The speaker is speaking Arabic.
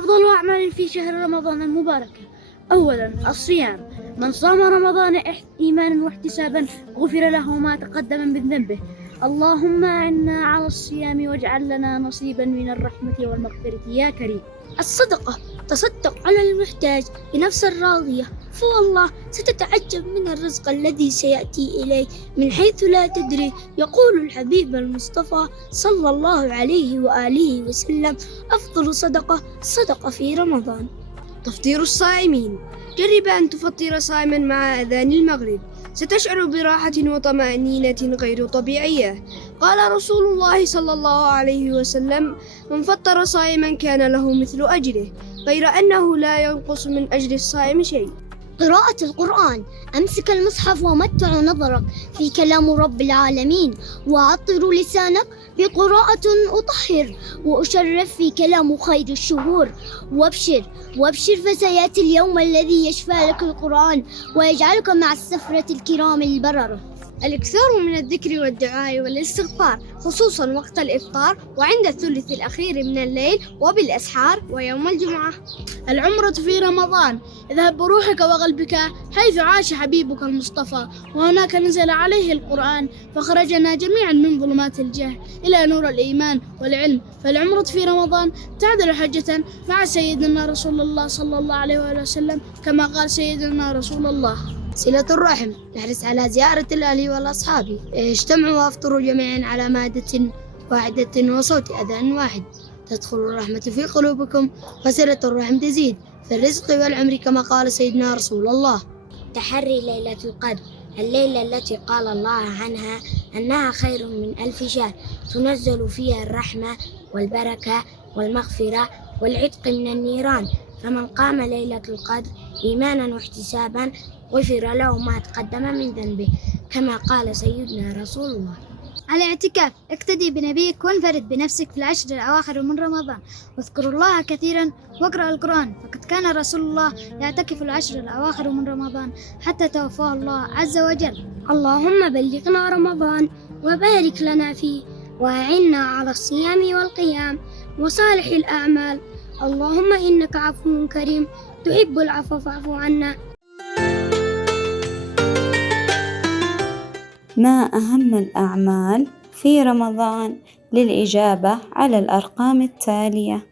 أفضل أعمال في شهر رمضان المبارك: أولا الصيام. من صام رمضان إيمانا واحتسابا غفر له ما تقدم من ذنبه. اللهم أعنا على الصيام واجعل لنا نصيبا من الرحمة والمغفرة يا كريم. الصدقة: تصدق على المحتاج بنفس راضية، فوالله ستتعجب من الرزق الذي سيأتي إليك من حيث لا تدري. يقول الحبيب المصطفى صلى الله عليه وآله وسلم: أفضل صدقة في رمضان. تفطير الصائمين: جرب أن تفطر صائما مع أذان المغرب، ستشعر براحة وطمأنينة غير طبيعية. قال رسول الله صلى الله عليه وسلم: من فطر صائما كان له مثل أجره، غير أنه لا ينقص من أجر الصائم شيء. قراءة القرآن: أمسك المصحف ومتع نظرك في كلام رب العالمين، وعطر لسانك بقراءة أطهر وأشرف في كلام خير الشهور. وابشر فسيأتي اليوم الذي يشفى لك القرآن ويجعلك مع السفرة الكرام البررة. الإكثار من الذكر والدعاء والاستغفار، خصوصا وقت الإفطار وعند الثلث الأخير من الليل وبالأسحار ويوم الجمعة. العمرة في رمضان: اذهب بروحك وقلبك حيث عاش حبيبك المصطفى، وهناك نزل عليه القرآن فخرجنا جميعا من ظلمات الجهل إلى نور الإيمان والعلم. فالعمرة في رمضان تعدل حجة مع سيدنا رسول الله صلى الله عليه وآله وسلم، كما قال سيدنا رسول الله: صلة الرحم: نحرص على زيارة الأهل والأصحاب، اجتمعوا وافطروا جميعا على مائدة واحدة وصوت أذان واحد، تدخل الرحمة في قلوبكم، وصلة الرحم تزيد في الرزق والعمر، كما قال سيدنا رسول الله. تحري ليلة القدر: الليلة التي قال الله عنها أنها خير من 1000 شهر، تنزل فيها الرحمة والبركة والمغفرة والعتق من النيران. فمن قام ليلة القدر إيمانا واحتسابا غفر له ما تقدم من ذنبه، كما قال سيدنا رسول الله. الاعتكاف: اقتدي بنبيك وانفرد بنفسك في العشر الأواخر من رمضان، واذكروا الله كثيرا واقرأ القرآن، فقد كان رسول الله يعتكف العشر الأواخر من رمضان حتى توفاه الله عز وجل. اللهم بلغنا رمضان وبارك لنا فيه، وأعنا على الصيام والقيام وصالح الأعمال. اللهم إنك عفو كريم تحب العفو فاعف عنا. ما أهم الأعمال في رمضان؟ للإجابة على الأرقام التالية: